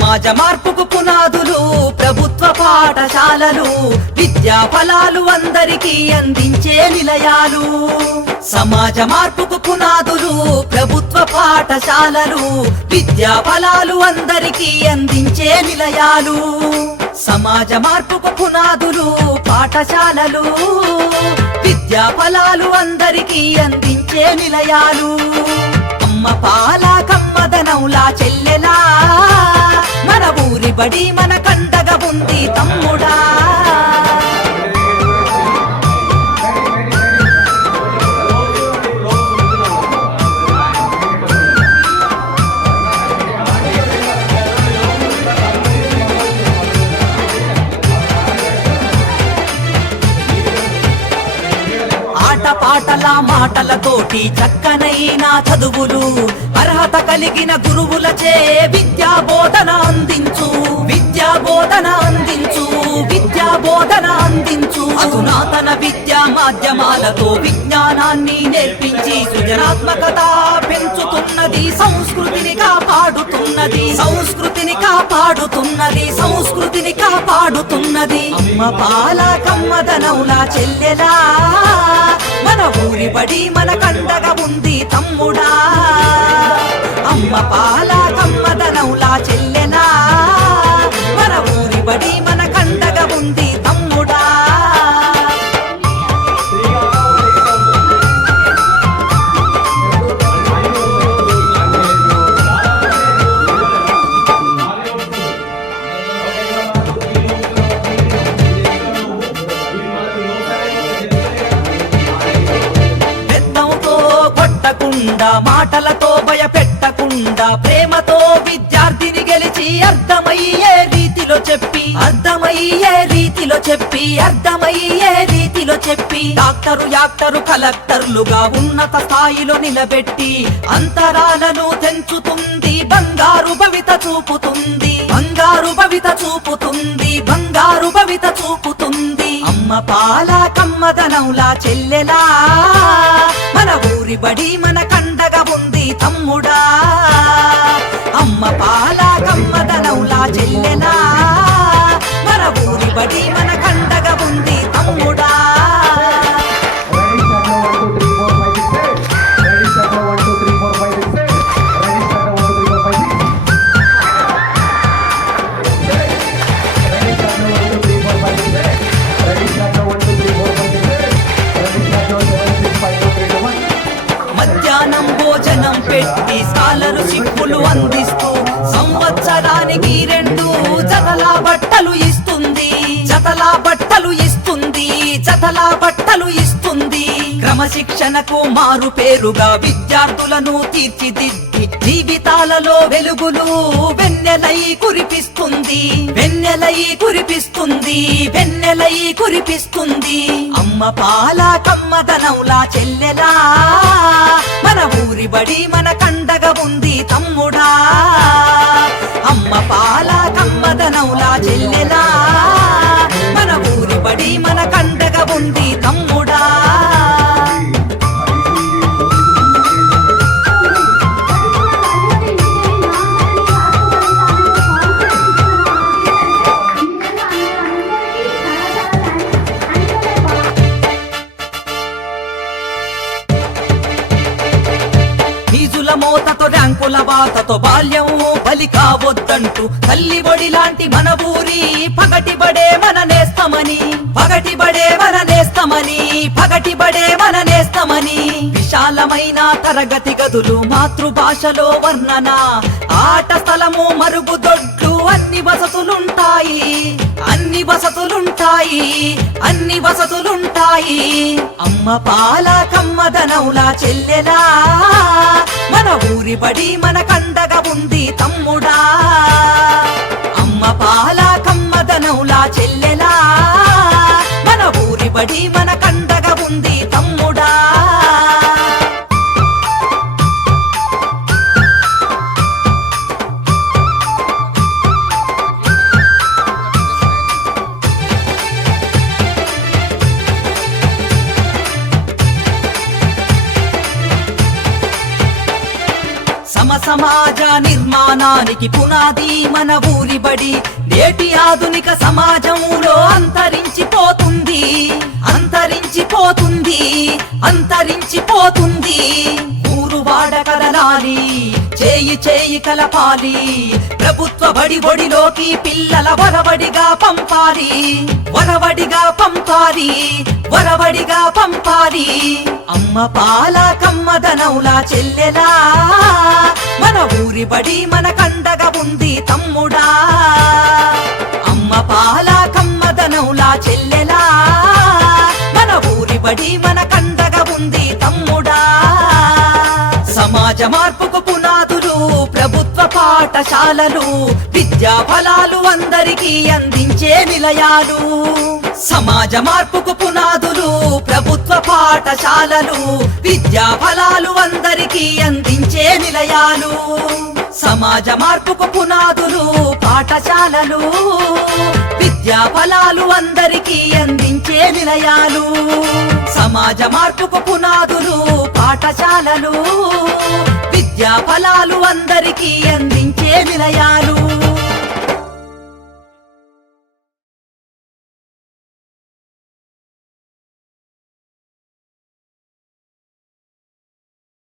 సమాజ మార్పుకు పునాదులు ప్రభుత్వ పాఠశాలలు, విద్యా ఫలాలు అందరికీ అందించే నిలయాలు. సమాజ మార్పుకు పునాదులు ప్రభుత్వ పాఠశాలలు, విద్యా ఫలాలు అందరికీ అందించే నిలయాలు. సమాజ మార్పుకు పునాదులు పాఠశాలలు, విద్యా ఫలాలు అందరికీ అందించే నిలయాలు. అమ్మ పాల కమ్మదనౌలా చెల్లెలా, మన ఊరి బడి మన కండగా ఉంది తమ్ముడా. పాటల మాటలతోటి చక్కనైన చదువులు, అర్హత కలిగిన గురువులచే విద్యా బోధన అందించు, విద్యా బోధన అందించు, విద్యా బోధన అందించు. అధునాతన విద్యా మాధ్యమాలతో విజ్ఞానాన్ని నేర్పించి సృజనాత్మకత పెంచుతున్నది, సంస్కృతిని కాపాడుతున్నది, సంస్కృతిని కాపాడుతున్నది, సంస్కృతిని కాపాడుతున్నది. అమ్మ పాల కమ్మదనౌలా చెల్లెలా, మన ఊరి బడి మన కండగా ఉంది తమ్ముడా. అమ్మ పాల కమ్మదనౌలా చెల్లెలా, మన ఊరి బడి మన కండగా ఉంది తమ్ముడా. మాటలతో భయపెట్టకుండా ప్రేమతో విద్యార్థిని గెలిచి అర్థమయ్యే రీతిలో చెప్పి, అర్థమయ్యే రీతిలో చెప్పి, అర్థమయ్యే రీతిలో చెప్పి డాక్టరు యాక్టరు కలెక్టర్లుగా ఉన్నత స్థాయిలో నిలబెట్టి అంతరాలను తెంచుతుంది, బంగారు భవిత చూపుతుంది, బంగారు భవిత చూపుతుంది, బంగారు భవిత చూపుతుంది. అమ్మ పాల కమ్మదనౌలా చెల్లెలా, మన ఊరి బడి మన కండగా ఉంది తమ్ముడా. అమ్మ పాల కమ్మదనౌలా చెల్లెలా, మన ఊరి బడి మన కండగా ఉంది తమ్ముడా. మధ్యాహ్నం భోజనం పెట్టి స్కాలర్షిప్పులు అందిస్తూ సంవత్సరానికి 2 జతల బట్టలు ఇస్తుంది, జతల బట్టలు ఇస్తుంది, జతల బట్టలు ఇస్తుంది. క్రమశిక్షణకు మారు పేరుగా విద్యార్థులను తీర్చిదిద్ది జీవితాలలో వెలుగులు వెన్నెలై కురిపిస్తుంది, వెన్నెలై కురిపిస్తుంది, వెన్నెలై కురిపిస్తుంది. అమ్మ పాల కమ్మదనౌలా చెల్లెలా, మన ఊరి బడి మన కండగా ఉంది తమ్ముడా. అమ్మ పాల కమ్మదనౌలా చెల్లెలా, మన ఊరి బడి మన కండగా ఉంది తమ్ముడా. మోతతో ర్యాంకుల బాతతో బాల్యం బలి కావద్దంటూ తల్లి బడి లాంటి మన ఊరి పగటి బడే మన నేస్తమని, పగటి బడే మన నేస్తమని, పగటి బడే మన నేస్తమని. విశాలమైన తరగతి గదులు, మాతృభాషలో వర్ణన, ఆట స్థలము, మరుగుదొడ్లు, అన్ని వసతులుంటాయి, అన్ని వసతులుంటాయి, అన్ని వసతులుంటాయి. అమ్మ పాల కమ్మదనౌలా చెల్లెలా, మన ఊరి బడి మన కండగా ఉంది తమ్ముడా. అమ్మ పాల కమ్మదనౌలా చెల్లెలా, మన ఊరి బడి మన కండగా ఉంది తమ్ముడా. సమాజ నిర్మాణానికి పునాది మన ఊరి బడి. నేటి ఆధునిక సమాజంలో అంతరించిపోతుంది అంతరించిపోతుంది అంతరించిపోతుంది. ఊరు వాడ కదలాలి, చేయి చేయి కలపాలి, ప్రభుత్వ బడి ఒడిలోకి పిల్లల వరవడిగా పంపాలి, వరవడిగా పంపాలి, వరవడిగా పంపాలి. అమ్మ పాల కమ్మదనౌలా చెల్లెలా, మన ఊరి బడి మన కండగా ఉంది తమ్ముడా. అమ్మ పాల కమ్మదనౌలా చెల్లెలా, మన ఊరి బడి మన కండగా ఉంది తమ్ముడా. సమాజ మార్పుకు పునాదులు ప్రభుత్వ పాఠశాలలు, విద్యా ఫలాలు అందరికీ అందించే నిలయాలు. సమాజ మార్పుకు పునాదులు ప్రభుత్వ పాఠశాలలు, విద్యా ఫలాలు అందరికీ అందించే నిలయాలు. సమాజ మార్పుకు పునాదులు పాఠశాలలు, విద్యా ఫలాలు అందరికీ అందించే నిలయాలు. సమాజ మార్పుకు పునాదులు పాఠశాలలు, విద్యా ఫలాలు అందరికీ అందించే నిలయాలు.